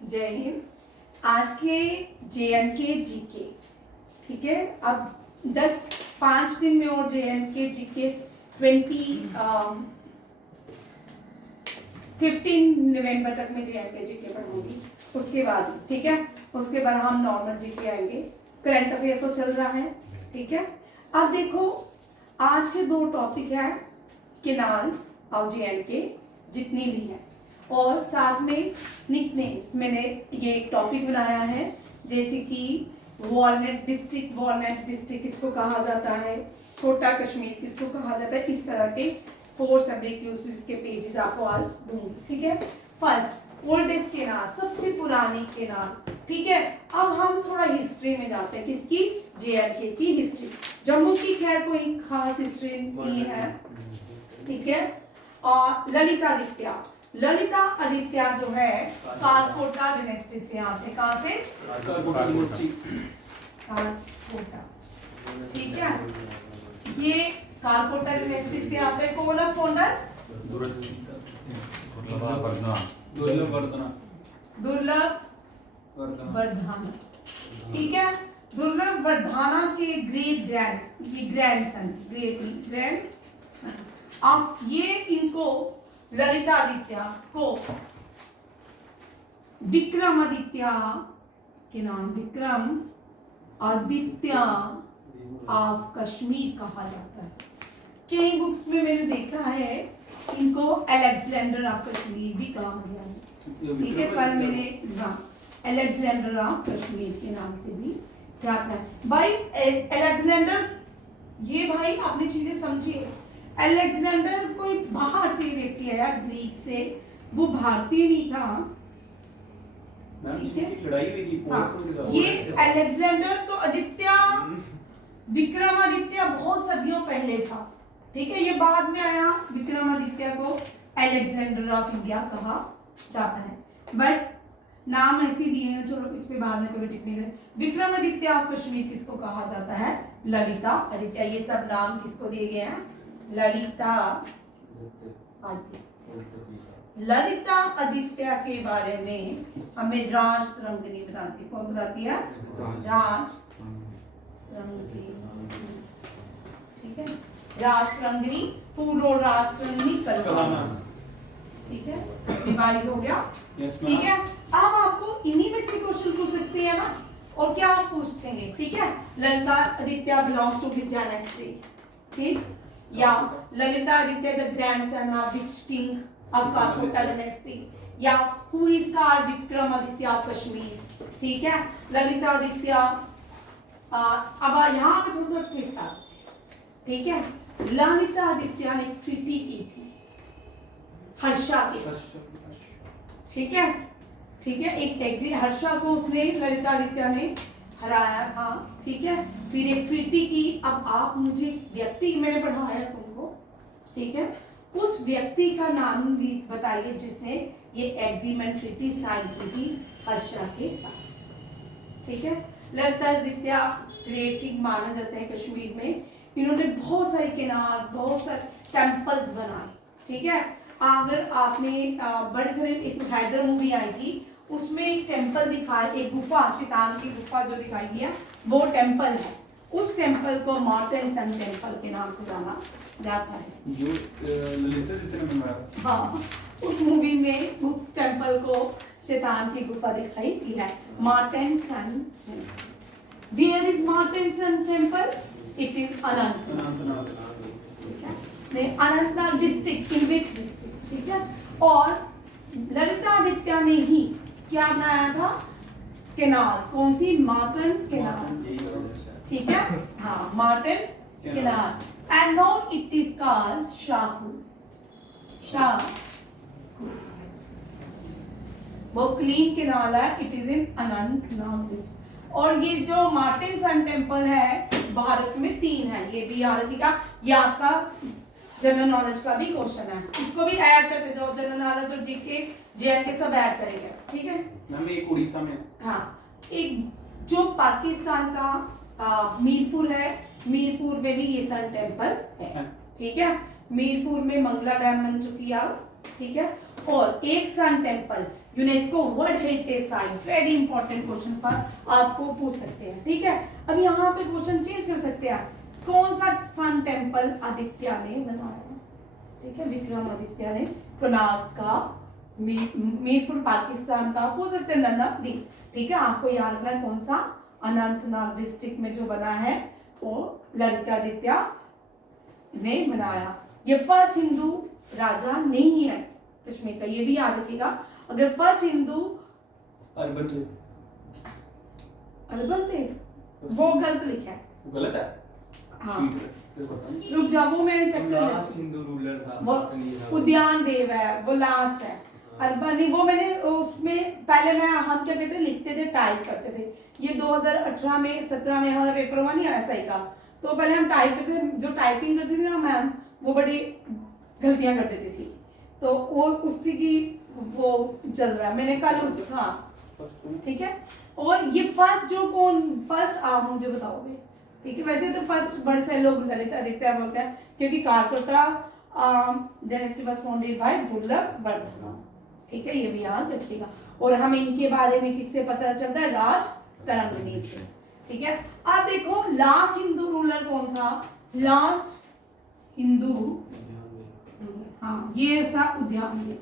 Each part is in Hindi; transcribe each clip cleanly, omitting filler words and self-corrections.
जय हिंद। आज के JNK जीके, ठीक है। अब 5 दिन में और JNK जीके 15 नवंबर तक में JNK जीके पढ़ूंगी। उसके बाद ठीक है, उसके बाद हम नॉर्मल जीके आएंगे। करंट अफेयर तो चल रहा है, ठीक है। अब देखो, आज के 2 टॉपिक है केनाल्स और JNK जितनी भी है, और साथ में निकनेम्स। मैंने ये एक टॉपिक बनाया है, जैसे कि वॉलनट डिस्ट्रिक्ट किसको कहा जाता है, छोटा कश्मीर किसको कहा जाता है। इस तरह के 4 सब्जेक्ट यूजेस के पेजेस आपको आज दूंगी, ठीक है। फर्स्ट, ओल्डेस्ट केनाल, सबसे पुरानी केनाल, ठीक है। अब हम थोड़ा हिस्ट्री में जाते हैं, किसकी, JNK की हिस्ट्री। जम्मू की खैर कोई खास हिस्ट्री नहीं है, ठीक है। और ललिता आदित्य जो है कालकोटा डायनेस्टी से आते हैं। कहां से? कालकोटा, ठीक है। ये कालकोटा डायनेस्टी से आते हैं। कौन है फाउंडर? दुर्लभ वर्धना, ठीक है। दुर्लभ वर्धना के ग्रैंडसन। अब ये इनको ललितादित्य को विक्रमादित्य के नाम, विक्रम आदित्य ऑफ कश्मीर कहा जाता है। कई बुक्स में मैंने देखा है इनको अलेक्जेंडर ऑफ कश्मीर भी कहा गया है, ठीक है। कल मैंने अलेक्जेंडर ऑफ कश्मीर के नाम से भी जाता है। भाई अलेक्जेंडर, ये भाई अपनी चीजें समझिए। अलेक्जेंडर कोई बाहर से व्यक्ति आया, ग्रीक से, वो भारतीय नहीं था, ठीक है। लड़ाई हुई थी के साथ। ये अलेक्जेंडर तो विक्रमादित्य बहुत सदियों पहले था, ठीक है। ये बाद में आया, विक्रमादित्य को अलेक्जेंडर ऑफ इंडिया कहा जाता है, बट नाम ऐसे दिए हैं, चलो इस पे बाद में कभी टिप्पणी करें। विक्रमादित्य ऑफ कश्मीर किसको कहा जाता है? ललिता आदित्य। ये सब नाम किसको दिए गए हैं? ललिता आदित्य के बारे में हमें राष्ट्ररंगिनी बताती है। कौन बताती है? राष्ट्ररंगिनी, ठीक है। राष्ट्ररंगिनी, पूर्व राष्ट्ररंगिनी कलमा, ठीक है। रिवाइज हो गया, ठीक है। अब आपको इन्हीं में से क्वेश्चन पूछ सकते हैं ना, और क्या आप पूछेंगे, ठीक है। Lalita Aditya belongs to which dynasty, ठीक, या Lalita Aditya the grandson of which king of Karkota dynasty, या who is called Vikramaditya of Kashmir, ठीक है। ललिता आदित्य, अब यहाँ पे थोड़ा ट्विस्ट आता है, ठीक है। ललिता आदित्य ने ट्रीटी की थी हर्षा के साथ, ठीक है, ठीक है। एक एग्री, हर्षा को उसने, ललिता आदित्य ने हराया था, ठीक है। फिर एक ट्रीटी की। अब आप मुझे व्यक्ति, मैंने पढ़ाया तुमको, ठीक है, उस व्यक्ति का नाम भी बताइए जिसने ये एग्रीमेंट ट्रीटी साइन की थी हर्षा के साथ, ठीक है। ललिता आदित्य ग्रेट किंग माना जाता है कश्मीर में। इन्होंने बहुत सारे केनाल्स, बहुत सारे टेम्पल्स बनाए, ठीक है। अगर आपने बड़े सारे, एक हैदर मूवी आई थी, उसमें एक टेम्पल दिखाया, एक गुफा, शैतान की गुफा जो दिखाई गया, वो टेम्पल है। उस टेम्पल को मार्टन सन टेम्पल के नाम से जाना जाता है, जो ललिता आदित्य ने बनवाया। हाँ, उस मूवी में उस टेम्पल को शैतान की गुफा दिखाई दी है, Martand sun temple. Where is Martand sun temple? It is Anantnag, ठीक है। Anantnag district, in which district, ठीक है। और ललिता आदित्य ने ही क्या बनाया था? केनाल। कौन सी? मार्टन केनाल, ठीक है, हाँ, Marton canal. And now it is called Shahpur. वो क्लीन केनाल है, it is in Anantnag district. और ये जो मार्टिन सन टेम्पल है, भारत में 3 है। ये भी याद का, ये आपका जनरल नॉलेज का भी क्वेश्चन है, इसको भी ऐड करते जाओ। जनरल नॉलेज और जीके JNK सब ऐड करेंगे, ठीक है। मैम एक उड़ीसा में, हाँ, एक जो पाकिस्तान का मीरपुर है, मीरपुर में भी ये सन टेम्पल है, ठीक है। मीरपुर में मंगला डैम बन चुकी है, ठीक है। और एक sun temple UNESCO world heritage site, very important question for आपको पूछ सकते हैं, ठीक है। अब यहाँ पे क्वेश्चन चेंज कर सकते हैं, कौन सा सन टेम्पल आदित्य ने बनाया, ठीक है, विक्रमादित्य ने, कोणार्क का, मीरपुर पाकिस्तान का, हो सकते हैं नन ऑफ दीस, ठीक है। आपको याद रखना है कौन सा, अनंतनाग डिस्ट्रिक्ट में जो बना है वो ललितादित्य ने बनाया। ये फर्स्ट हिंदू राजा नहीं है कश्मीर का, ये भी याद रखिएगा। अगर फर्स्ट हिंदू अर्बन देव, अर्बन देव वो गलत लिखा है, गलत है। हाँ शीट पे पता नहीं। रुक जा, वो मैंने चेक कर लास्ट हिंदू रूलर था वो उसका नहीं था। उद्यान देव है, वो लास्ट है। अर्बन नहीं, वो मैंने उसमें पहले मैं हम क्या कहते लिखते थे, टाइप करते थे। ये 2018 में 17 में हमारा पेपर हुआ नहीं ऐसा ही का, तो पहले हम टाइप करते थे, जो टाइपिंग करती थी ना मैम वो बड़ी गलतियां कर देती थी, तो वो उसी की वो चल रहा है। मैंने कल उस हाँ ठीक है। और ये फर्स्ट जो कौन फर्स्ट आप मुझे बताओगे, ठीक है। वैसे तो फर्स्ट बड़े से लोग ललितादित्य बोलते हैं क्योंकि कालकटा डायनेस्टी वाज फाउंडेड बाय दुर्लभ वर्धमान, ठीक है, ये भी याद रखिएगा। और हमें इनके बारे में किससे पता चलता है, राज तरंगिणी से, ठीक है। अब देखो लास्ट हिंदू रूलर कौन था, लास्ट हिंदू, हाँ ये था उद्यान देव,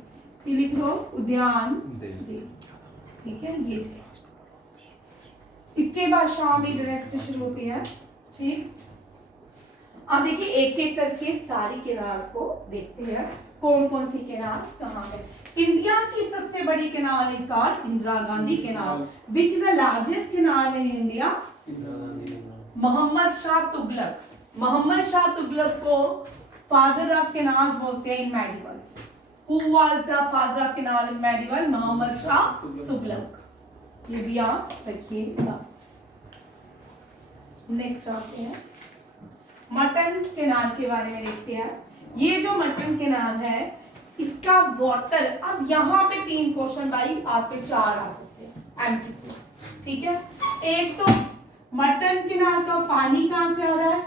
ये लिख लो उद्यान देव, ठीक है, ये थे। इसके बाद शामी डायनेस्टी शुरू होती है, ठीक। अब देखिए एक एक करके सारी केनाल्स को देखते हैं, कौन कौन सी केनाल्स कहाँ पे। इंडिया की सबसे बड़ी canal is called Indira Gandhi canal, which is the largest canal in India. Mohammad Shah Tughlaq, Mohammad Shah Tughlaq को फादर ऑफ केनाल्स बोलते हैं in medievals. Who was the father of canal in medieval, Mohammad Shah Tughlaq, ये भी आप रखिएगा। नेक्स्ट आते हैं मटन केनाल के बारे में देखते हैं। ये जो मटन केनाल है इसका वाटर, अब यहाँ पे 3 क्वेश्चन भाई आपके 4 आ सकते हैं एमसीक्यू, ठीक है। एक तो मटन केनाल का पानी कहां से आ रहा है,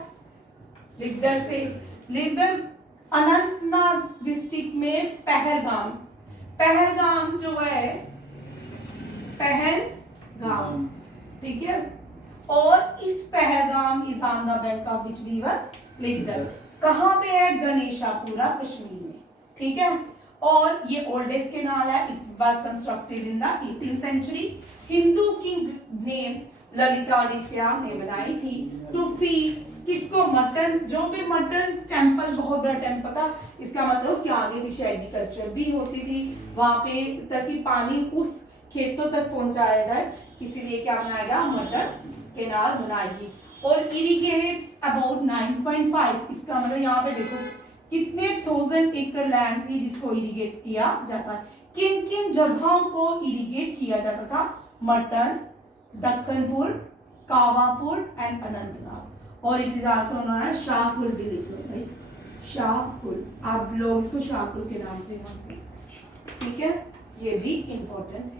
लिद्दर से। लिद्दर अनंतनाग डिस्ट्रिक्ट में पहलगाम, पहलगाम जो है पहलगाम, ठीक है। और इस Pahalgam is on the bank of which river, Lidder. कहां पे है, गणेशापुरा कश्मीर में, ठीक है। और ये ओल्डेस्ट केनाल है, it was constructed in the 18th century. Hindu king name Lalitaditya ने बनाई थी टू फीड किसको, मटन। जो भी मटन टेंपल, बहुत बड़ा टेंपल था, इसका मतलब उसके आगे पीछे एग्रीकल्चर भी होती थी वहां पे, ताकि पानी उस खेतों तक पहुंचाया जाए, इसीलिए क्या बनाएगा, मटन केनाल बनाएगी। और इरिगेट्स अबाउट 9.5, इसका मतलब यहाँ पे देखो कितने 1000 एकड़ लैंड थी जिसको इरिगेट किया जाता है। किन किन जगहों को इरिगेट किया जाता था, मटन, दक्कनपुर, कावापुर एंड अनंतनाग। और it is also known as Shahpur भी लिख लो भाई, शाहपुर, आप लोग इसको शाहपुर के नाम से जानते हैं, ठीक है, ये भी इंपॉर्टेंट है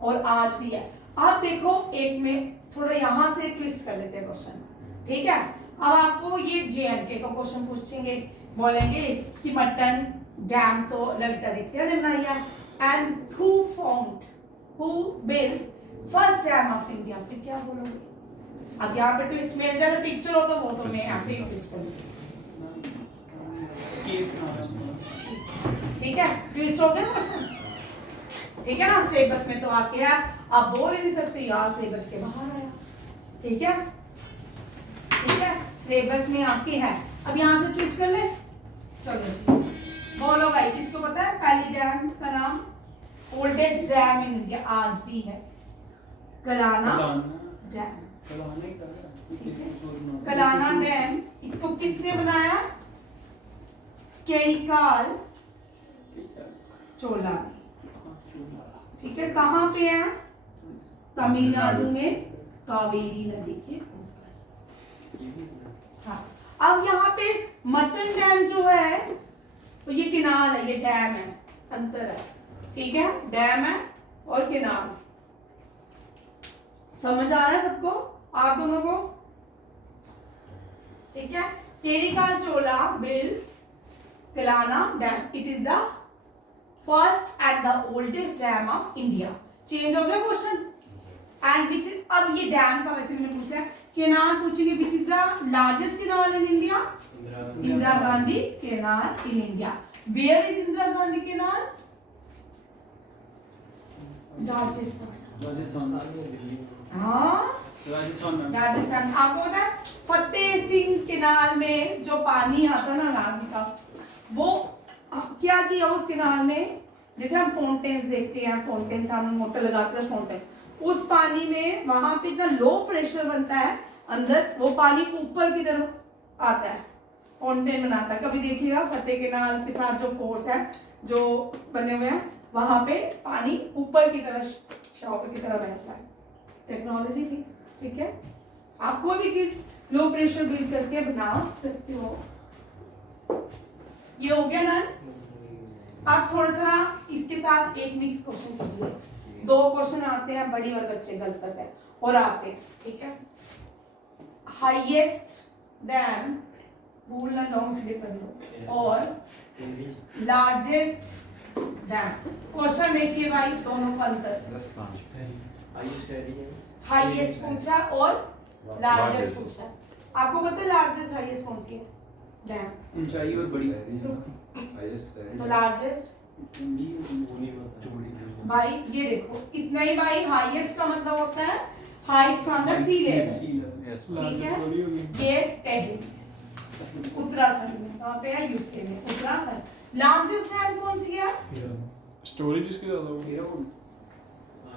और आज भी है। आप देखो एक में थोड़ा यहां से ट्विस्ट कर लेते हैं क्वेश्चन, ठीक है। अब आपको ये जेएंडके का क्वेश्चन पूछेंगे, बोलेंगे कि मटन डैम तो ललितादित्य ने बनाया, and who found, who built first dam of India, फिर क्या बोलोगे। अब यहाँ पे ट्विस्ट मिल जाए, पिक्चर हो तो वो तो मैं ऐसे ही ट्विस्ट करूंगी, ठीक है। ट्विस्ट हो गया क्वेश्चन, ठीक है ना। सिलेबस में तो आपके है, आप बोल ही नहीं सकते यार सिलेबस के बाहर आया, ठीक है, ठीक है, सिलेबस में आपके है। अब यहाँ से ट्विस्ट कर ले, चलो बोलो भाई, किसको पता है पहली डैम का नाम, ओल्डेस्ट डैम इन इंडिया आज भी है, कलाना डैम, ठीक है। कलाना डैम, इसको किसने बनाया, केईकाल चोला, ठीक है। कहां पे है, तमिलनाडु में कावेरी नदी के ऊपर, हाँ। अब यहाँ पे मटन डैम जो है तो ये किनाल है, ये डैम है, अंतर है, ठीक है, डैम है और किनाल। समझ आ रहा है सबको, आप दोनों को, ठीक है। Karikala Chola built Kallanai dam, it is the first and the oldest dam of India. Change हो गया क्वेश्चन। एंड विच, अब ये डैम का वैसे मैंने पूछा है, कैनाल पूछेंगे which is the largest canal in India? Indira Gandhi canal in India. Where is Indira Gandhi canal? Rajasthan. आपको पता है फतेह सिंह कैनाल में जो पानी आता ना नागरी का, वो क्या किया उस कैनाल में, जैसे हम फाउंटेन्स देखते हैं, फाउंटेन हम मोटर लगाते हैं फाउंटेन, उस पानी में वहां पे इतना लो प्रेशर बनता है अंदर, वो पानी ऊपर की तरफ आता है, फाउंटेन बनाता है। कभी देखिएगा फतेह कैनाल के साथ जो फोर्स है जो बने हुए हैं, वहां पे पानी ऊपर की तरफ शॉवर की तरह बहता है। टेक्नोलॉजी की, ठीक है। आप कोई भी चीज लो प्रेशर बिल्ड करके बना सकते हो। ये हो गया ना। आप थोड़ा सा इसके साथ एक मिक्स क्वेश्चन कीजिए। 2 क्वेश्चन आते हैं बड़ी और बच्चे गलत करते हैं और आते हैं, ठीक है। हाईएस्ट डैम भूल ना जाऊं इसलिए कर दो, और लार्जेस्ट डैम। क्वेश्चन देखिए भाई, दोनों का अंतर। हाईएस्ट पूछा और लार्जेस्ट पूछा। आपको पता है लार्जेस्ट हाईएस्ट कौन सी है डैम? ऊंचाई और बड़ी। तो लार्जेस्ट भाई ये देखो, इतना ही भाई। हाईएस्ट का मतलब होता है height from the sea level, ठीक है। ये दिल्ली उत्तराखंड में, कहाँ पे है? यूके में, उत्तराखंड। लार्जेस्ट डैम कौन सी है? स्टोरेज इसकी ज्यादा होगी।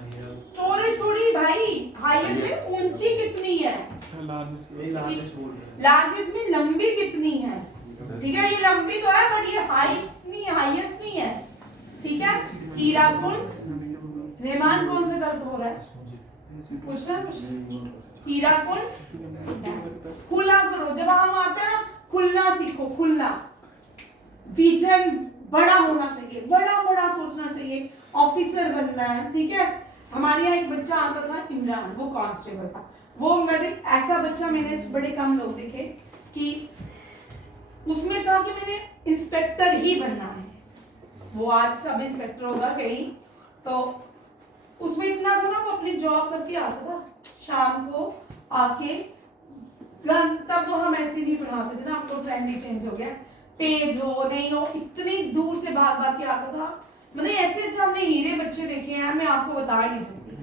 स्टोरेज थोड़ी भाई, हाईएस्ट में ऊंची कितनी है, लार्जेस्ट में लंबी कितनी है, ठीक है। ये लंबी तो है बट ये हाइट नहीं है, हाईएस्ट नहीं है, ठीक है। हीराकुंड, रहमान कौन से गलत हो रहा है? पूछना हीराकुंड। खुला करो, जब हम आते हैं ना, खुलना सीखो, खुलना। विजन बड़ा होना चाहिए, बड़ा बड़ा सोचना चाहिए, ऑफिसर बनना है, ठीक है। हमारे यहाँ एक बच्चा आता था इमरान, वो कांस्टेबल था। वो मैंने ऐसा बच्चा मैंने बड़े कम लोग देखे कि उसमें था कि मैंने इंस्पेक्टर ही बनना है। वो आज सब इंस्पेक्टर होगा कहीं, तो उसमें इतना था ना, वो अपनी जॉब करके आता था, शाम को आके तब तो हम ऐसे नहीं पढ़ाते थे ना, अब तो ट्रेंड ही चेंज हो गया। तेज हो नहीं हो, इतनी दूर से भाग भाग के आता था। मतलब ऐसे ऐसे हमने हीरे बच्चे देखे हैं, मैं आपको बता ही नहीं सकती।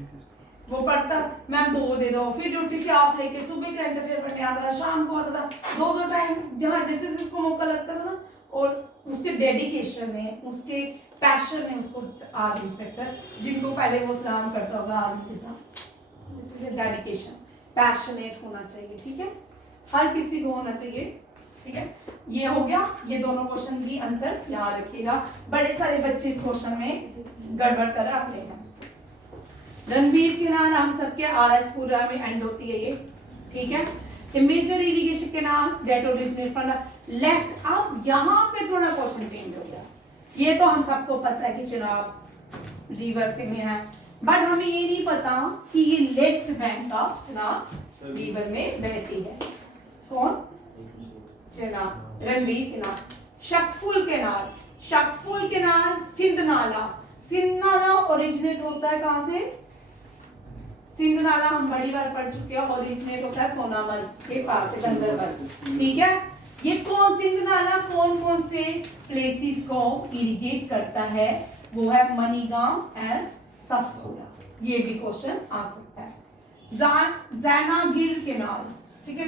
वो पढ़ता, मैम 2 दे दो, फिर ड्यूटी से ऑफ लेके सुबह करंट अफेयर पढ़ने आता था, शाम को आता था, 2 टाइम जहाँ जैसे जिसको मौका लगता था ना। और उसके डेडिकेशन है, उसके पैशन है, उसको आज इंस्पेक्टर, जिनको पहले वो सलाम करता होगा आर्मी के साथ। डेडिकेशन, पैशनेट होना चाहिए, ठीक है, हर किसी को होना चाहिए, ठीक है। ये हो गया, ये दोनों क्वेश्चन की अंतर याद रखिएगा। बड़े सारे बच्चे इस क्वेश्चन में गड़बड़ कर आते हैं। रणवीर कैनाल हम सबके आरएसपुरा में एंड होती है ये, ठीक है। A major irrigation canal that originates from the left। अब यहाँ पे थोड़ा क्वेश्चन चेंज हो गया। ये तो हम सबको पता है कि चिनाब रिवर से में है, बट हमें ये नहीं पता कि ये left bank of Chenab river में बहती है। कौन? Chenab, Ranbir canal. Shahkul canal, Shahkul canal Sindh नाला। सिंध नाला ओरिजिनेट होता है कहाँ से? सिंध नाला हम बड़ी बार पढ़ चुके हैं, ओरिजिनेट होता है सोनामर्ग के पास से, गंदरबल, ठीक है। ये कौन सिंध नाला कौन कौन से प्लेसेस को इरिगेट करता है? वो है मनीगांव एंड सतपुरा। ये भी क्वेश्चन आ सकता है। जैनागिर कैनाल, ठीक है,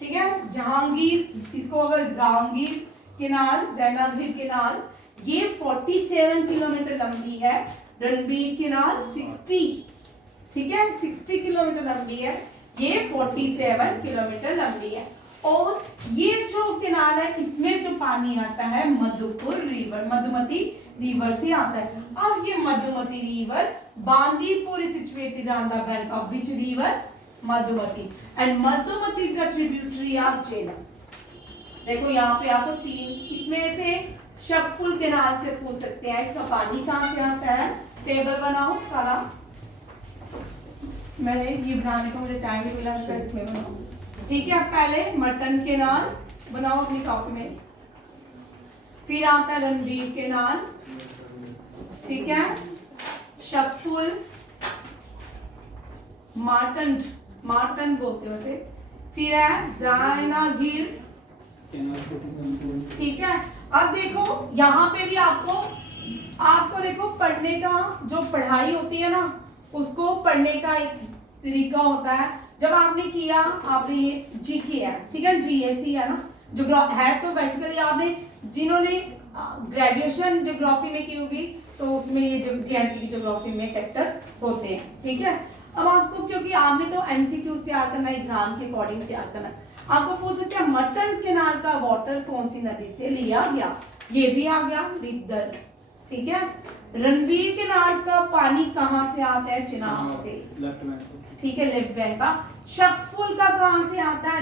ठीक है, जहांगीर, इसको अगर जहांगीर कैनाल, जैनागिर कैनाल, ये 47 किलोमीटर लंबी है। रणवीर कैनाल 60, ठीक है, 60 किलोमीटर लंबी है। ये 47 किलोमीटर लंबी है। और ये जो कैनाल है, इसमें जो पानी आता है मधुपुर रिवर, मधुमती रिवर से आता है। अब ये Madhumati river Bandipur is situated on the bank of which river? Madhumati. and Madhumati is a tributary of Jhelum. देखो यहाँ पे आपको 3 इसमें से शकफुल कैनाल से पूछ सकते हैं, इसका पानी कहाँ से आता है? टेबल बनाओ सारा, मैंने ये बनाने को मुझे टाइम नहीं मिला, तो इसमें बनाओ, ठीक है। पहले मटन कैनाल बनाओ अपनी कॉपी में, फिर आता है रणवीर कैनाल, ठीक है, शकफुल, मार्टन, मार्टन बोलते होते, फिर है जायनागिर, ठीक है। अब देखो यहाँ पे भी आपको देखो पढ़ने का जो पढ़ाई होती है ना, उसको पढ़ने का एक तरीका होता है। जब आपने किया, आपने ये जी किया है, ठीक है, जीएससी है ना, जो है तो बेसिकली आपने जिन्होंने ग्रेजुएशन ज्योग्राफी में की होगी तो उसमें ये जेएनपी की ज्योग्राफी में चैप्टर होते हैं, ठीक है। अब आपको क्योंकि आपने तो एमसीक्यू तैयार करना है, एग्जाम के अकॉर्डिंग तैयार करना है, आपको पूछ सकते हैं मटन कैनाल का वाटर कौन सी नदी से लिया गया, ये भी आ गया लिदर, ठीक है। रणवीर कैनाल का पानी कहां से आता है, चिनाब से, ठीक है, लेफ्ट बैंक का। शकफुल का कहां से आता है,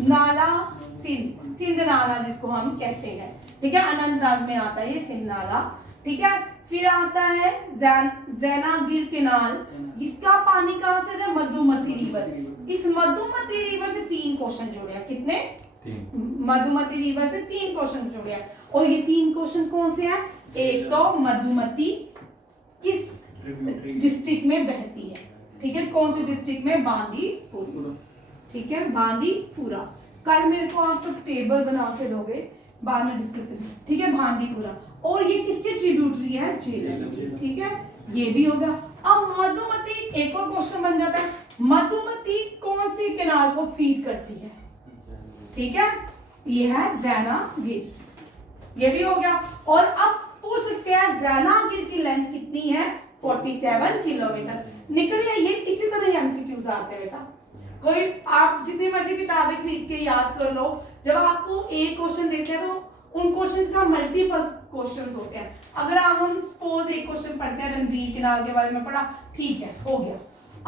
नाला सिंध, सिंध नाला जिसको हम कहते हैं, ठीक है, अनंतनाग में आता है ये सिंध नाला, ठीक है। फिर आता है जैनागिर कैनाल, इसका पानी कहां से है, मधुमती रिवर। इस मधुमती रिवर से 3 क्वेश्चन जुड़े हैं, कितने, 3। मधुमती रिवर से 3 क्वेश्चन जुड़े हैं, और ये 3 क्वेश्चन कौन से हैं, एक तो मधुमती किस डिस्ट्रिक्ट में बहती है, ठीक है, कौन सी डिस्ट्रिक्ट में, बांदीपुर, ठीक है, बांदीपुरा। कल मेरे को आप सब टेबल बना के दोगे, बाद में डिस्कस करेंगे, ठीक है, बांदीपुरा। और ये किसके ट्रिब्यूटरी है, झेलम, ठीक है, ये भी होगा। अब मधुमती, एक और क्वेश्चन बन जाता है, मधुमती कौन सी कैनाल को फीड करती है, ठीक है, ये है जैनागिर, ये भी हो गया। और अब पूछ सकते हैं जैनागिर की लेंथ कितनी है, 47 किलोमीटर। निकल गया ये, इसी तरह एमसीक्यूज आते हैं बेटा। कोई आप जितनी मर्जी किताबें खरीद के याद कर लो, जब आपको एक क्वेश्चन देते हैं तो उन क्वेश्चन के साथ मल्टीपल क्वेश्चंस होते हैं। अगर हम सपोज एक क्वेश्चन पढ़ते हैं, रणवीर कैनाल के बारे में पढ़ा, ठीक है, हो गया।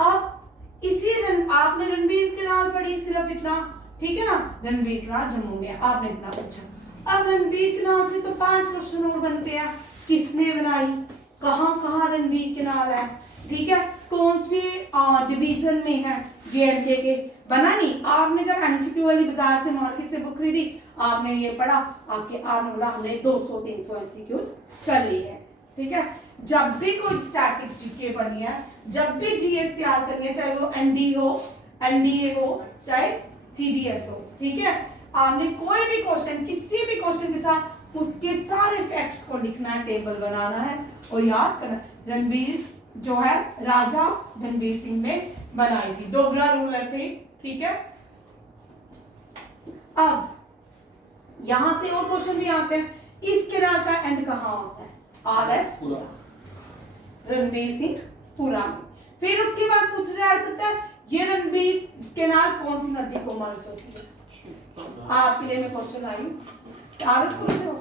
अब इसी आपने रणवीर कैनाल पढ़ी सिर्फ इतना, ठीक है ना, रणवीर कैनाल जम्मू में, आपने इतना पूछा। अब रणवीर कैनाल से तो 5 क्वेश्चन और बनते हैं, किसने बनाई, कहां कहां रणवीर कैनाल है, ठीक है, कौन से डिवीजन में है जेएनके के, बना नहीं। आपने जब एमसीक्यू वाली बाजार से, मार्केट से बुक खरीदी, आपने ये पढ़ा, आपने बोला हमने 200-300 एमसीक्यूज कर ली है, ठीक है। जब भी कोई स्टैटिक्स जीके पढ़नी है, जब भी जीएस तैयार करनी है, चाहे वो एनडी हो, एनडीए हो, चाहे सीडीएस हो, ठीक है, आपने कोई भी क्वेश्चन, किसी भी क्वेश्चन के साथ उसके सारे फैक्ट्स को लिखना है, टेबल बनाना है और याद करना। रणवीर जो है राजा रणवीर सिंह ने बनाई थी, डोगरा रूलर थे, ठीक है। अब यहां से और क्वेश्चन भी आते हैं, इस कैनाल का एंड कहां होता है, आरएस रणवीर सिंह पुरा में। फिर उसके बाद पूछा जा सकता है ये रणवीर कैनाल कौन सी नदी को मर्ज होती है, आपके लिए मैं क्वेश्चन आई हूं, आरएस पूछ लो,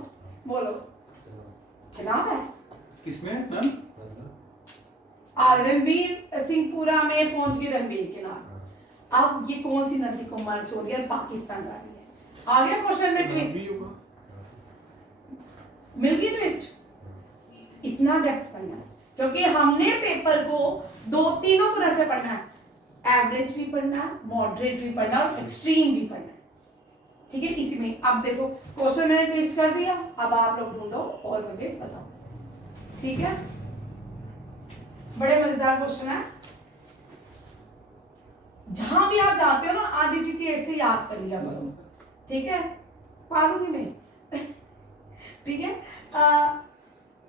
बोलो, चुनाव है किसमें मैम, रणवीर सिंहपुरा में पहुंच गए रणवीर कैनाल। अब ये कौन सी नदी को मर्ज हो रही है, पाकिस्तान जा रही है। आ गया क्वेश्चन में ट्विस्ट, मिल गई ट्विस्ट। इतना डेप्थ पढ़ना है क्योंकि हमने पेपर को 2-3 तरह से पढ़ना है, एवरेज भी पढ़ना है, मॉडरेट भी पढ़ना है और एक्सट्रीम भी पढ़ना है, ठीक है। इसी में अब देखो क्वेश्चन मैंने ट्विस्ट कर दिया, अब आप लोग ढूंढो और मुझे बताओ, ठीक है। बड़े मजेदार क्वेश्चन है, जहां भी आप जाते हो ना, आदि जी के ऐसे याद कर लिया करो, ठीक है, पारूंगी मैं ठीक है।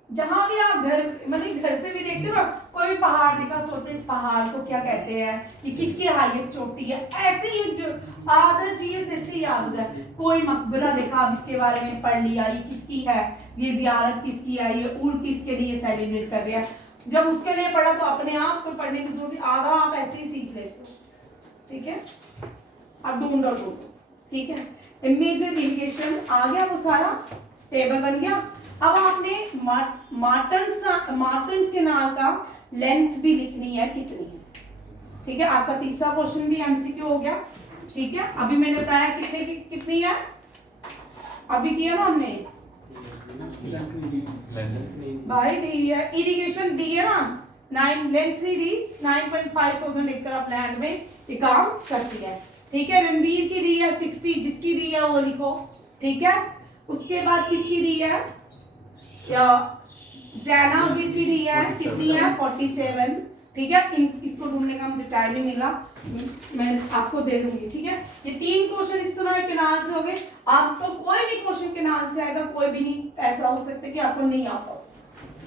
जहां भी आप मतलब घर से भी देखते हो ना, कोई भी पहाड़ देखा, सोचे इस पहाड़ को क्या कहते हैं, ये किसकी हाईएस्ट चोटी है, ऐसे ही जो आदत चीज ऐसे याद हो जाए। कोई मकबरा देखा, अब इसके बारे में पढ़ लिया, ये किसकी है, ये जियारत किसकी है, ये उर्स किसके लिए सेलिब्रेट कर रहे हैं। जब उसके लिए पढ़ा तो अपने आप को पढ़ने की जरूरत, आधा आप ऐसे ही सीख लेते हो, ठीक है। अब ढूंढो, ठीक है। मेजर इरिगेशन आ गया, वो सारा टेबल बन गया। अब आपने मार्टन कैनाल का लेंथ भी लिखनी है कितनी है, ठीक है। आपका तीसरा क्वेश्चन भी एमसीक्यू हो गया, ठीक है। अभी मैंने बताया कितनी है, अभी किया ना हमने, भाई दी है, इरिगेशन दी है ना, 9 लेंथ 3D 9.5,000 एकड़ ऑफ लैंड में ये काम करती है, ठीक है। रणवीर की दी है 60, जिसकी दी है वो लिखो, ठीक है। उसके बाद किसकी दी है, जैनागिर की दी है, कितनी है 47, ठीक है। इसको ढूंढने का मुझे टाइम नहीं मिला, मैं आपको दे दूंगी, ठीक है। ये 3 क्वेश्चन इस तरह के नाल से हो गए। आपको कोई भी क्वेश्चन के नाल से आएगा, कोई भी नहीं ऐसा हो सकता कि आपको नहीं आता हो,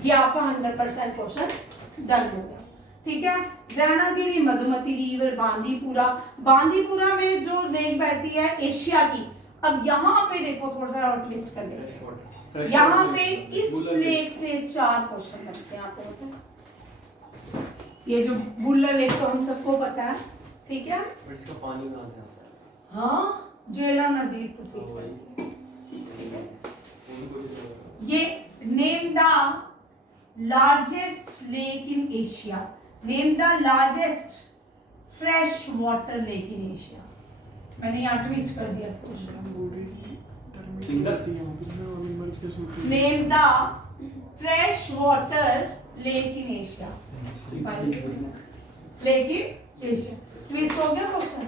ये आपका 100% क्वेश्चन डन हो गया, ठीक है। जैनागिरी, मधुमती रिवर, बांदीपुरा। बांदीपुरा में जो लेक बहती है एशिया की। अब यहाँ पे देखो थोड़ा सा और ट्विस्ट कर लेंगे, यहाँ पे इस लेक से 4 क्वेश्चन बनते हैं, आपको पता है। ये जो बुल्ला लेक तो हम सबको पता है, ठीक है। इसका पानी कहाँ से आता है? हाँ, झेलम नदी को फीड करती है, ठीक है। ये name the largest lake in Asia, name the largest fresh water lake in Asia. मैंने यहाँ ट्विस्ट कर दिया इसको। Name the fresh water lake in Asia, lake in Asia. Twist हो गया क्वेश्चन,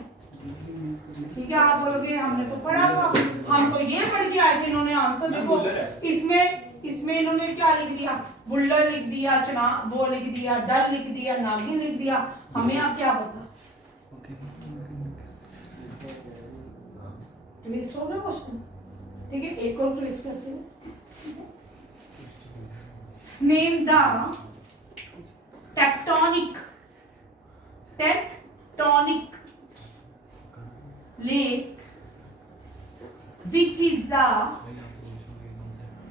ठीक है। आप बोलोगे हमने तो पढ़ा था, हम तो ये पढ़ के आए थे, इन्होंने आंसर देखो इसमें इन्होंने क्या लिख दिया, बुल्लर लिख दिया, चना वो लिख दिया, डल लिख दिया, नागिन लिख दिया, हमें आप क्या पता। ट्विस्ट हो गया क्वेश्चन, ठीक है। एक और ट्विस्ट करते हैं। Name the tectonic lake which is the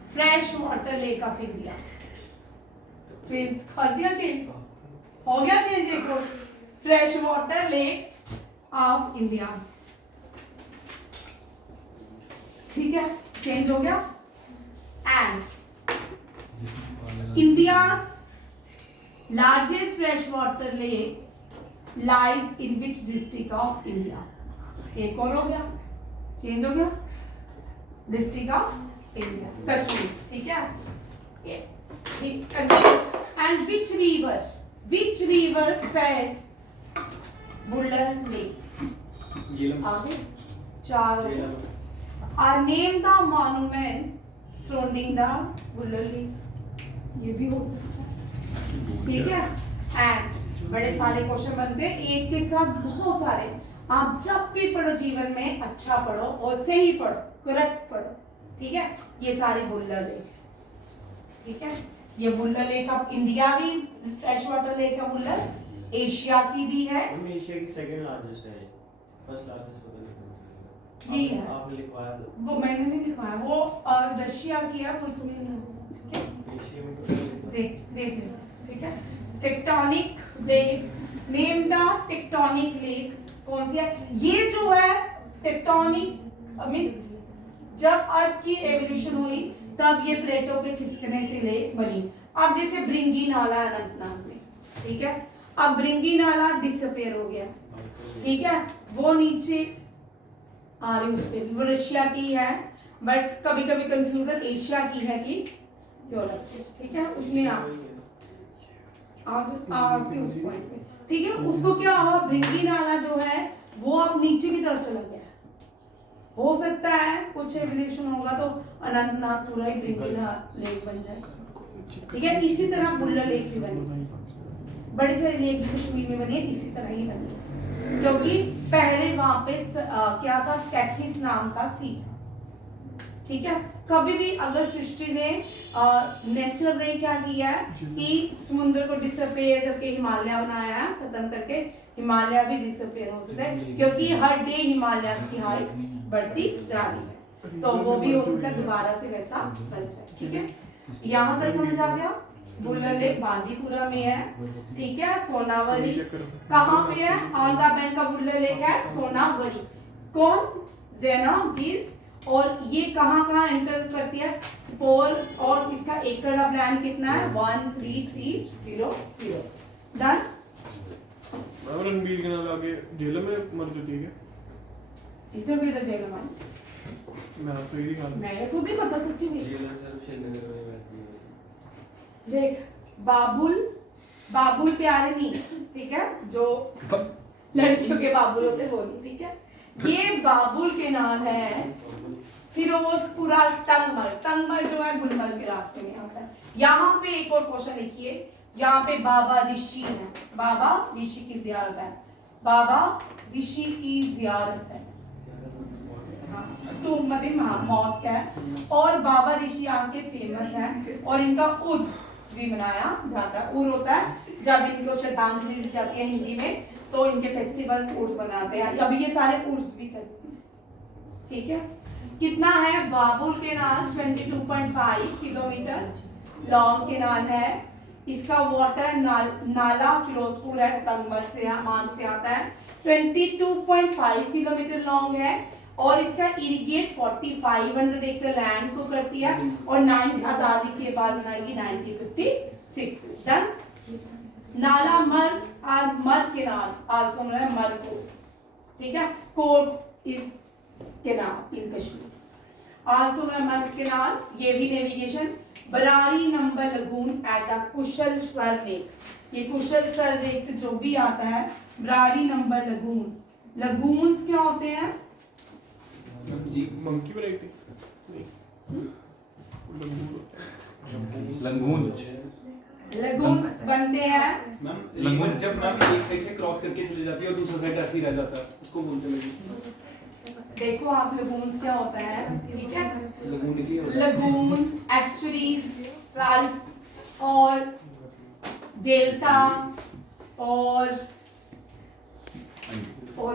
fresh water lake of India। फिर कर दिया चेंज, हो गया चेंज एक और, fresh water lake of India, ठीक है, चेंज हो गया। And India's largest fresh water lake lies in which district of India. एक और हो गया, चेंज हो गया, डिस्ट्रिक्ट ऑफ इंडिया कश्मीर, ठीक है। And which river fed Wular lake. आगे 4 are name the monument surrounding the Wular lake, ये भी हो सकता है, ठीक है। एंड बड़े सारे क्वेश्चन बनते हैं एक के साथ बहुत सारे। आप जब भी पढ़ो जीवन में अच्छा पढ़ो और सही पढ़ो, करेक्ट पढ़ो, ठीक है। ये सारे बुल्लर लेक, ठीक है। ये बुल्लर लेक ऑफ इंडिया भी फ्रेश वाटर लेक है, बुल्लर एशिया की भी है। एशिया की सेकंड लार्जेस्ट है, फर्स्ट लार्जेस्ट पता नहीं। जी है, आपने लिखवाया था। वो मैंने नहीं लिखवाया, वो रशिया की है, कोई समझ नहीं होगा, ठीक है। एशिया में तो देख ठीक है। Tectonic lake, name the tectonic lake, कौन सी है ये जो है टेक्टोनिक मींस जब अर्थ की एवोल्यूशन हुई तब ये प्लेटों के खिसकने से लेक बनी। अब जैसे ब्रिंगी नाला अनंतनाग में, ठीक है। अब ब्रिंगी नाला डिसअपियर हो गया, ठीक है, वो नीचे आ रही, उस पे भी वो रशिया की है, बट कभी कभी कंफ्यूजन एशिया की है कि यूरोप, ठीक है। उसमें आज उस पॉइंट पे, ठीक है। उसको क्या हुआ, ब्रिंगी नाला जो है वो अब नीचे की तरफ चला गया। हो सकता है कुछ एवोल्यूशन होगा तो अनंतनाग पूरा ही ब्रिंगी लेक बन जाए, ठीक है। इसी तरह बुल्लर लेक भी बनी, बड़े सारे लेक जो कश्मीर में बने इसी तरह ही बने, क्योंकि पहले वहां पे क्या था, कैथिस नाम का सी, ठीक है। कभी भी अगर सृष्टि ने नेचर ने क्या किया है कि समुद्र को डिसअपियर करके हिमालय बनाया है, खत्म करके हिमालय भी डिसअपियर हो सकता है, क्योंकि हर डे हिमालय की हाइट बढ़ती जा रही है, तो वो भी हो सकता है दोबारा से वैसा बन जाए, ठीक है। यहाँ तक समझ आ गया। बुल्लर लेक बांदीपुरा में है, ठीक है। सोनावरी कहाँ पे है, on the bank of Wular lake है सोनावरी। कौन, जैनागिर। और ये कहाँ एंटर करती है, स्पोर, और इसका एकड़ ऑफ लैंड कितना है 13300। डन। रणबीर के नाम आगे जेल में मर चुकी है, इधर भी तो जेल में, मैं तो यही हाल, मैं खुद ही पता सच्ची में। जेल सिर्फ श्रीनगर में बैठती है। देख बाबुल प्यारे नहीं, ठीक है, जो लड़कियों के बाबुल होते वो नहीं, ठीक है। ये बाबुल के नाम है फिरोजपुरा तंगमर, तंगमर जो है गुलमर्ग के रास्ते में आता है। यहाँ पे एक और क्वेश्चन लिखिए, यहाँ पे बाबा ऋषि है, बाबा ऋषि की जियारत है, बाबा ऋषि की जियारत है, टूम मतलब मॉस्क है और बाबा ऋषि यहाँ के फेमस हैं और इनका उर्स भी मनाया जाता है। उर्स होता है जब इनको श्रद्धांजलि दी जाती है हिंदी में, तो इनके फेस्टिवल उर्स मनाते हैं। अभी ये सारे उर्स भी करते हैं, ठीक है। कितना है बाबुल केनाल? 22.5 किलोमीटर लॉन्ग केनाल है। इसका वाटर नाला फिरोजपुर है, तंगमर से मार्ग से आता है। 22.5 किलोमीटर लॉन्ग है और इसका इरिगेट 4500 एकड़ लैंड को करती है और 9 आजादी के बाद बनाएगी 1956। डन। नाला मर्ग और मर्ग केनाल आल्सो नोन है मर्ग को, ठीक है। Court is canal in Kashmir also known Marg canal. ये भी navigation. Brari Nambal lagoon at the Khushal Sar lake, ये कुशल सर लेक से जो भी आता है बरारी नंबर लगून। लगून्स क्या होते हैं? मंकी वैरायटी लंगून लगून्स बनते हैं मैम लंगून जब मैम एक साइड से क्रॉस करके चली जाती है और दूसरा साइड ऐसे ही रह जाता है, उसको बोलते हैं। देखो आप लगून्स क्या होता है, ठीक है। लगून की होता है। लगून्स, एस्चुरीज, साल्ट और डेल्टा और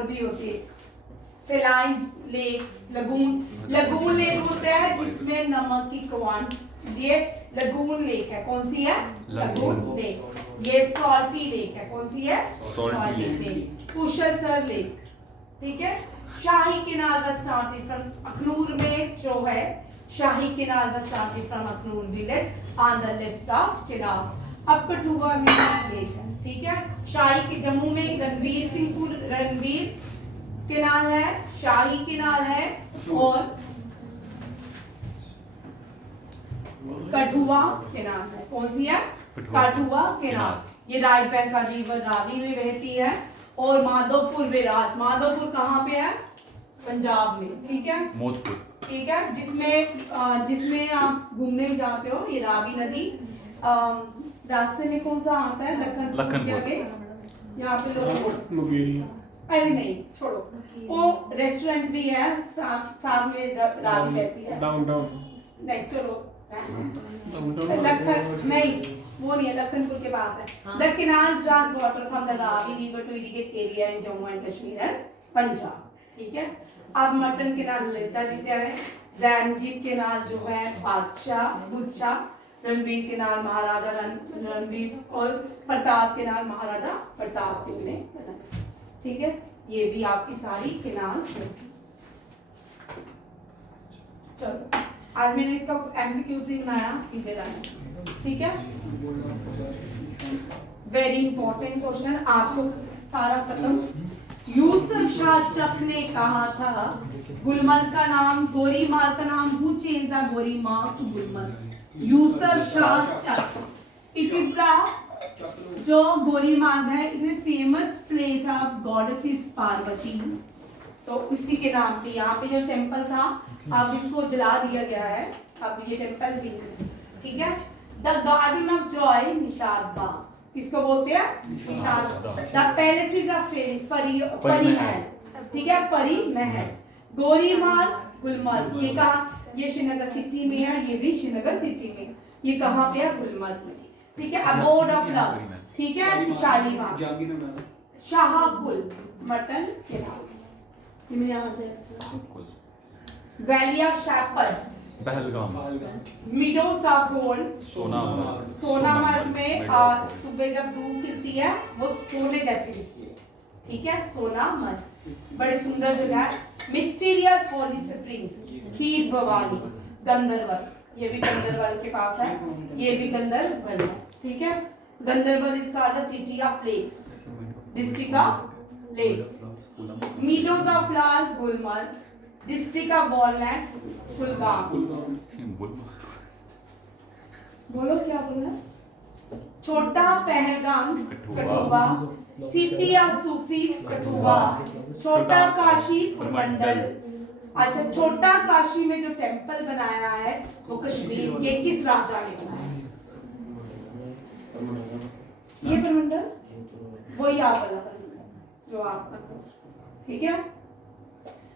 भी होती है सेलाइन लेक। लगून लेक होता है जिसमें नमक की क्वांटिटी, ये लगून लेक है। कौन सी है? Lagoon lake. ये सॉल्टी लेक है। कौन सी है? Salty lake. Khushal Sar lake, ठीक है। Shahi canal was started from Akhnoor में जो है, Shahi canal was started from Akhnoor village on the left of Chenab. अब कठुआ में लेक है, ठीक है। शाही के जम्मू में रणवीर सिंहपुर रणवीर केनाल है, शाही केनाल है और कठुआ केनाल है। कौन सी है? कठुआ केनाल। ये राइट बैंक का रिवर रावी में बहती है और माधोपुर विराज, माधोपुर कहाँ पे है? पंजाब में, ठीक है। मोजपुर, ठीक है। जिसमें आप घूमने जाते हो, ये रावी नदी रास्ते में कौन सा आता है? लखनपुर के आगे यहाँ पे लोग मुगेरिया। अरे नहीं छोड़ो, वो रेस्टोरेंट भी है साथ में रावी बहती है। डाउन नहीं चलो लखन नहीं, वो नहीं है, लखनपुर के पास है। The canal draws water from the Ravi river to irrigate area in Jammu and Kashmir and Punjab, ठीक है। अब मटन केनाल लेता जीता है। जैनगीर केनाल जो है बादशाह बुदशाह, रणवीर केनाल महाराजा रणवीर और प्रताप केनाल महाराजा प्रताप सिंह ने बनाया, ठीक है। ये भी आपकी सारी केनाल है। चलो आज मैंने इसका एमसीक्यूज भी बनाया, सीधे लाना, ठीक है। वेरी इंपॉर्टेंट क्वेश्चन, आपको सारा खत्म। यूसुफ शाह चक ने कहा था गुलमर्ग का नाम, गोरीमार्ग का नाम, who change the Gaurimarg to Gulmarg? Yusuf Shah Chak. It is the जो गोरीमार्ग है, it is famous place of goddesses Parvati, तो उसी के नाम पे यहाँ पे जो टेम्पल था अब इसको जला दिया गया है, अब ये टेम्पल भी है, ठीक है। The garden of joy Nishat Bagh, किसको बोलते हैं? Nishat. The palaces of fairies Pari Mahal, ठीक है, परी महल। गोरीमार्ग गुलमर्ग, ये कहाँ? ये श्रीनगर सिटी में है, ये भी श्रीनगर सिटी में। ये कहाँ पे है? गुलमर्ग में, ठीक है। अबोर्ड ऑफ लव, ठीक है, शालीमार। शाहकुल मटन के नाम valley of shepherds, Pahalgam, meadows of gold, Sonamarg. Sonamarg में सुबह जब धूप खिलती है वो सोने जैसी दिखती है, ठीक है, सोनामर्ग बड़ी सुंदर जगह है। मिस्टीरियस होली स्प्रिंग, खीर भवानी, गंदरबल, ये भी गंदरबल के पास है, ये भी गंदरबल है, ठीक है। Ganderbal is called the city of lakes, district of lakes. Meadows of flower Gulmarg, district of walnut Kulgam. बोलो क्या बोलना? छोटा Pahalgam Kathua, city of Sufis Kathua, छोटा काशी मंडल, अच्छा, छोटा काशी में जो टेम्पल बनाया है वो कश्मीर के किस राजा ने बनाया है? ये परमंडल, वही आप वाला परमंडल जो आप, ठीक है।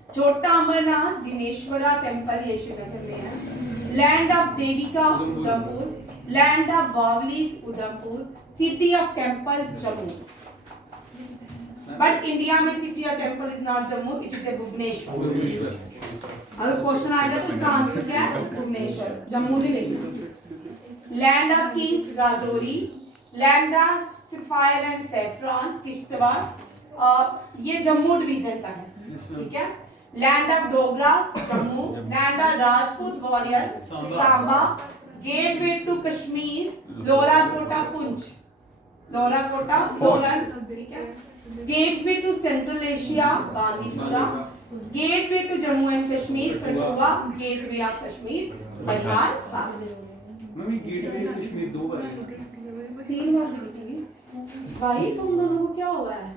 छोटा अमरनाथ दिनेश्वरा टेम्पल ये श्रीनगर में है। Land of Devika Udhampur, land of bawlis Udhampur, city of temple Jammu. But India में city of temple is not Jammu, it is Bhubaneswar. अगर क्वेश्चन आएगा तो उसका आंसर क्या है? भुवनेश्वर, जम्मू नहीं। Land of kings Rajouri, land of sapphire and saffron Kishtwar, ये जम्मू डिवीजन का है, ठीक है। Land of Dogras Jammu, land of Rajput warrior Samba, gateway to Kashmir Lora Kota Poonch, Lora Kota Loran, ठीक है। Gateway to central Asia Bandipora, gateway to Jammu and Kashmir Kathua, gateway of Kashmir Banihal pass. मम्मी गेटवे कश्मीर 2 बार है, 3 बार लिखी भाई, तुम दोनों को क्या हुआ है?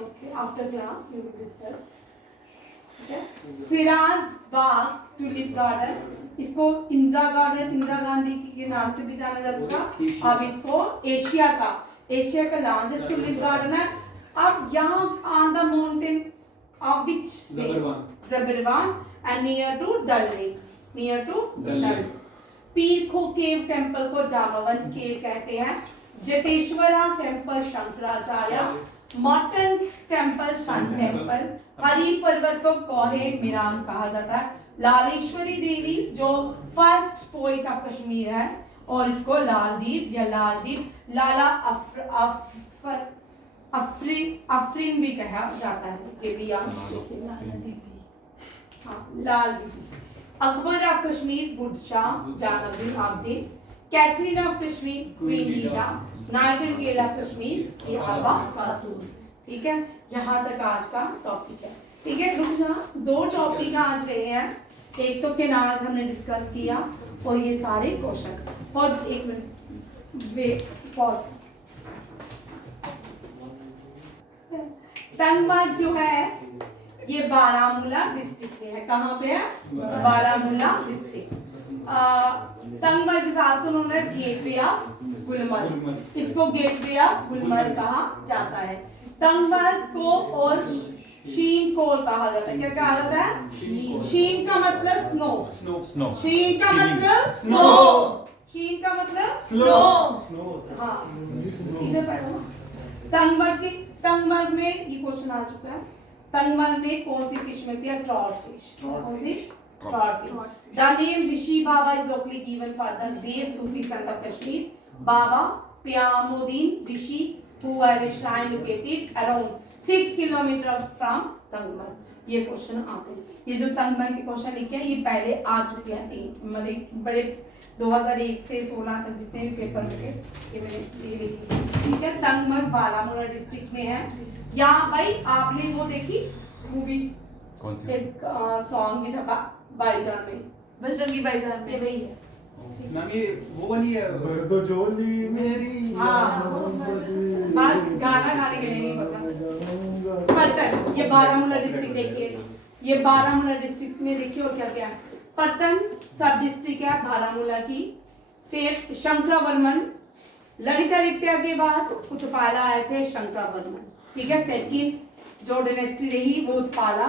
Okay, after class we will discuss, ठीक है। सिराज बाग टुलिप गार्डन, इसको इंदिरा गार्डन, इंदिरा गांधी के नाम से भी जाना जाता था। अब इसको एशिया का लार्जेस्ट टुलिप गार्डन है। अब यहाँ on the mountain of which Zabarwan and near to Dal lake, near to Dal. Pir Kho cave temple को जामवंत केव कहते हैं। Jateshwara temple Shankaracharya, Martand temple sun temple, Hari Parbat को कोहे मीरान कहा जाता है। लालेश्वरी देवी जो फर्स्ट पोइट ऑफ कश्मीर है, और इसको लालदीप या लालदीप, लाला अफरीन भी कहा जाता है, ये भी याद रखिए, लाल दीदी। अकबर ऑफ कश्मीर बुड्ढा जानवी आब्दी, Catherine of Kashmir queen Leela, nightingale of Kashmir ये हवा खातून, ठीक है। यहाँ तक आज का टॉपिक है, ठीक है। रुक जा, 2 टॉपिक आज रहे हैं, एक तो केनाज हमने डिस्कस किया और ये सारे क्वेश्चन, और 1 मिनट वेट पॉज। तंगबाग जो है ये बारामूला डिस्ट्रिक्ट में है। कहाँ पे है? Baramulla district. Tangbagh is also known as gateway of Gulmarg, इसको गेटवे ऑफ गुलमर्ग कहा जाता है। तंगबाग को और शीन कोल कहा जाता है। क्या कहा जाता है? शीन का मतलब स्नो, शीन का मतलब स्नो, शीन का मतलब स्नो। हाँ, इधर पढ़ो। तंगमर्ग में ये क्वेश्चन आ चुका है। तंगमर्ग में कौन सी फिश मिलती है? Trout fish. कौन सी? Trout fish. The name Rishi Baba is locally given for the great Sufi sant of Kashmir, Baba Payamuddin Rishi, who had a shrine located around 6 kilometre from Tangmarg. ये क्वेश्चन आते हैं। ये जो तंगमर्ग के क्वेश्चन लिखे हैं ये पहले आ चुके हैं, मतलब बड़े 2001 से 16 तक जितने भी पेपर लिखे ये मैंने ये लिखे, ठीक है। तंगमर्ग बारामूला डिस्ट्रिक्ट में है। यहाँ भाई आपने वो देखी मूवी, कौन सी? एक सॉन्ग भी था भाईजान में, बजरंगी भाईजान में, ये वही है। मैम ये वो वाली है, बर्दो जोली मेरी, हाँ, बस गाना गाने के लिए नहीं पता। पतन, ये बारामूला डिस्ट्रिक्ट देखिए, ये बारामूला डिस्ट्रिक्ट में देखिए और क्या क्या है। पतन सब डिस्ट्रिक्ट है बारामूला की। फिर शंकरावर्मन, ललिता नृत्य के बाद उत्पाला आए थे शंकरावर्मन, ठीक है। सेकंड जो डायनेस्टी रही वो उत्पाला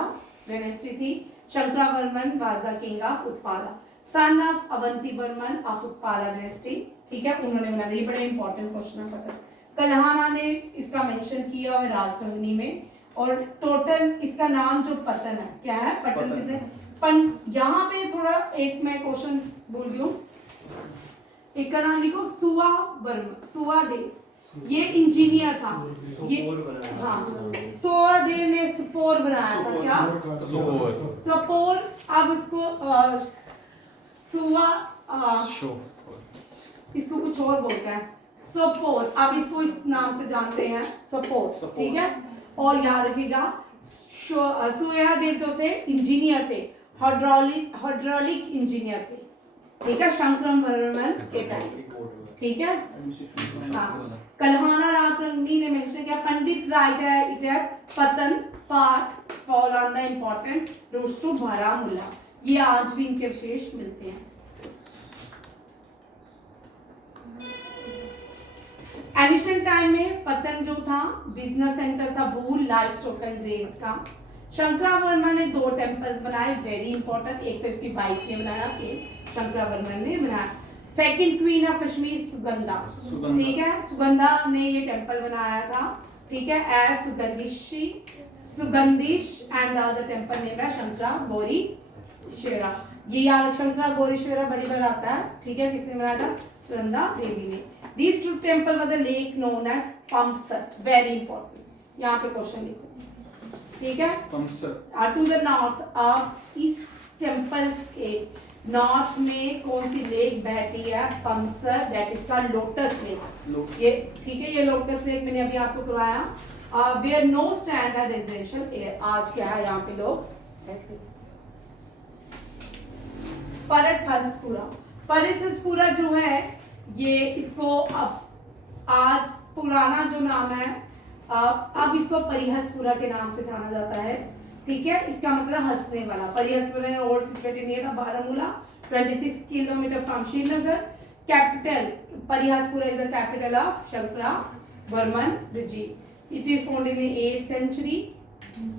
डायनेस्टी थी। Shankaravarman was the king of Utpala, son of Avantivarman of Utpala dynasty, ठीक है। उन्होंने बनाया, ये बड़े इंपॉर्टेंट क्वेश्चन है। पता कल्हाना ने इसका मेंशन किया है राजतंगनी में। और टोटल इसका नाम जो पतन है क्या है? पतन किसने? यहाँ पे थोड़ा एक मैं क्वेश्चन भूल गई हूँ, एक का नाम लिखो सुवा वर्मा, सुवा देव, ये इंजीनियर था। ये हाँ, सुवा देव ने सपोर बनाया था। क्या? सपोर। अब उसको सुवा इसको कुछ और बोलते हैं, सपोर। अब इसको इस नाम से जानते हैं, सपोर, ठीक है। और याद रखिएगा सुया देव जो थे इंजीनियर थे, हाइड्रोलिक इंजीनियर थे, ठीक है, शंकरावर्मन के टाइम। ठीक है। एडमिनिस्ट्रेशन हाँ, कल्हाना रासरंगनी ने मेंशन किया पंडित राइट है it has Pattan part fall on the important routes to Baramulla, ये आज भी इनके विशेष मिलते हैं। एनिशियंट टाइम में पतन जो था बिजनेस सेंटर था वूल लाइफ स्टॉक एंड ग्रेन्स का। शंकरावर्मा ने 2 टेम्पल्स बनाए वेरी इंपॉर्टेंट, एक तो इसकी वाइफ ने बनाया, एक शंकरावर्मन ने बनाया। Second queen of Kashmir Sugandha, ठीक है, सुगंधा ने ये टेम्पल बनाया था, ठीक है, as Sugandhesha and the other temple name है शंकरा गौरी शेरा। ये यार शंकरा गौरी शेरा बड़ी बार आता है, ठीक है, किसने बनाया था? सुगंधा देवी ने। These two temple was a lake known as Pamsar, very important, यहाँ पे क्वेश्चन लिखो, ठीक है। Pamsar to the north of इस टेम्पल के नॉर्थ में कौन सी लेक बहती है? Pamsar, that is called lotus lake, ये ठीक है, ये लोटस लेक मैंने अभी आपको करवाया। वेयर नो स्टैंडर्ड रेजिडेंशियल, आज क्या है यहाँ पे लोग रहते हैं। परसहसपुरा, परसहसपुरा जो है ये इसको आज पुराना जो नाम है अब इसको परिहसपुरा के नाम से जाना जाता है, ठीक है, इसका मतलब हंसने वाला। Parihaspura old situated near Baramulla 26 kilometre from Srinagar. Capital Parihaspura is the capital of Shankaravarman regime. It is founded in the 8th century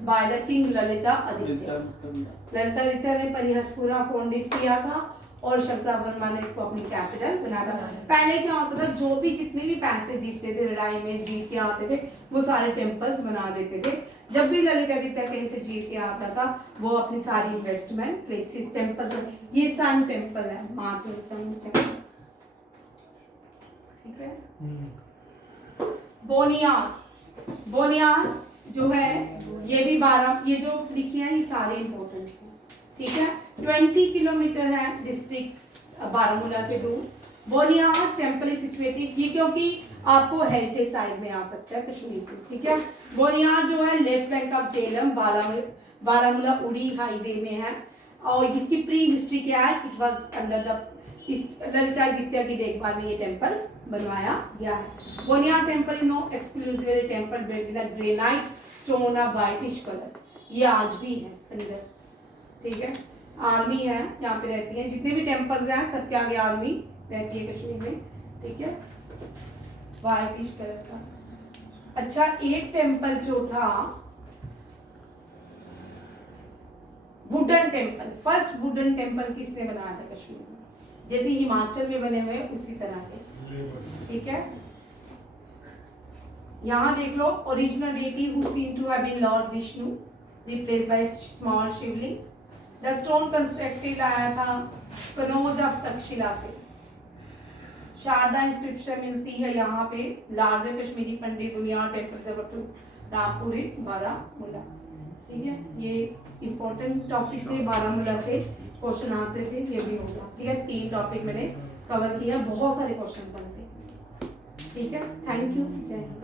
by the king Lalita Aditya. Lalita Aditya ने परिहसपुरा फाउंडेड किया था और शंकरावर्मा ने इसको अपनी कैपिटल बनाया था। पहले क्या होता था, जो भी जितने भी पैसे जीतते थे लड़ाई में जीत के आते थे वो सारे टेम्पल्स बना देते थे। जब भी ललिता आदित्य कहीं से जीत के आता था वो अपनी सारी इन्वेस्टमेंट प्लेसेस टेम्पल्स, ये सन टेम्पल है मार्टिन सन टेम्पल, ठीक है। बोनियार, बोनियार जो है ये भी 12, ये जो लिखे हैं ये सारे इंपॉर्टेंट हैं, ठीक है। 20 किलोमीटर है डिस्ट्रिक्ट बारामूला से दूर। बोनियार टेम्पल इज सिचुएटेड, ये क्योंकि आपको हेरिटेज साइड में आ सकता है कश्मीर को, ठीक है। बोनियार जो है left bank of Jhelum Baramulla उड़ी हाईवे में है और इसकी प्री हिस्ट्री क्या है? It was under the Lalitaditya की देखभाल में ये टेम्पल बनवाया गया है। Buniyar temple is no exclusively temple built in granite stone of whitish colour, ये आज भी है खंडर, ठीक है। आर्मी है यहाँ पे रहती है, जितने भी टेम्पल्स हैं सबके आगे आर्मी रहती है कश्मीर में, ठीक है, व्हाइटिश कलर का। अच्छा, एक टेम्पल जो था wooden temple, first wooden temple किसने बनाया था कश्मीर में? जैसे हिमाचल में बने हुए उसी तरह के, ठीक है। यहाँ देख लो, original deity who seem to have been lord Vishnu replaced by small Shivling. The stone constructed आया था कनौज ऑफ तक्षशिला से। शारदा इंस्क्रिप्शन मिलती है यहाँ पे, लार्जर कश्मीरी पंडित बुनियाद टेम्पल से रामपुरी बारामूला, ठीक है। ये इंपॉर्टेंट टॉपिक थे, बारामूला से क्वेश्चन आते थे, ये भी होगा, ठीक है। 3 टॉपिक मैंने कवर किया, बहुत सारे क्वेश्चन बनते, ठीक है। थैंक यू, जय हिंद।